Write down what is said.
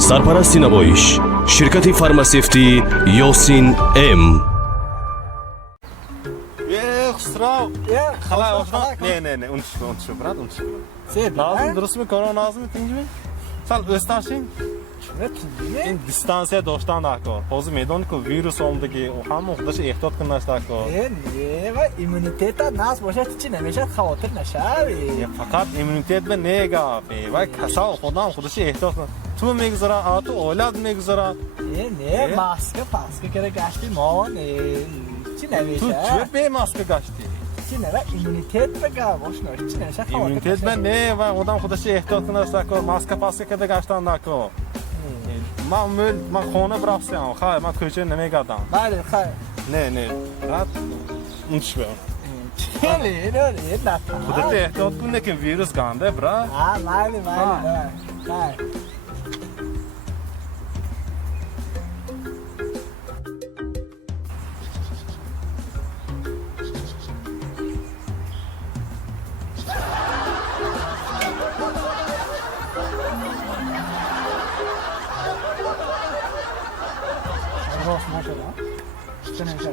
سرپرستی نمایش شرکت فارماسیفتی یاسین ام. خسرو خلاص نه unutma brat unutma. Lazım durus mu korona lazım ikinci mi? Sen östaşın. این دیستانسیا داشتن دکتر. حاضر میدونی که ویروس اومده و همون خودش احتیاط کنه دکتر. نه و ایمونیته ناس باشه چی نمیشه خاطر نشه. فقط ایمونیته به نگاه و کسا خودش احتیاط کنه. تو میگذاره تو اولاد میگذاره. نه ماسک کرده گشتی ما نه چی نمیشه. تو چه به ماسک گشتی؟ چی نه ایمونیته بگه باش نه چی نمیشه خاطر. ایمونیته به نه و خودش احتیاط کنه دکتر. ماسک کرده گشتن دکتر. من خونه برفتم خیر من کوچه نمیگردم بله خیر نه بعد unutma خیلی نه خودت احتیاط کن که ویروس گنده برا بله خیر راست نشده چه نمیشه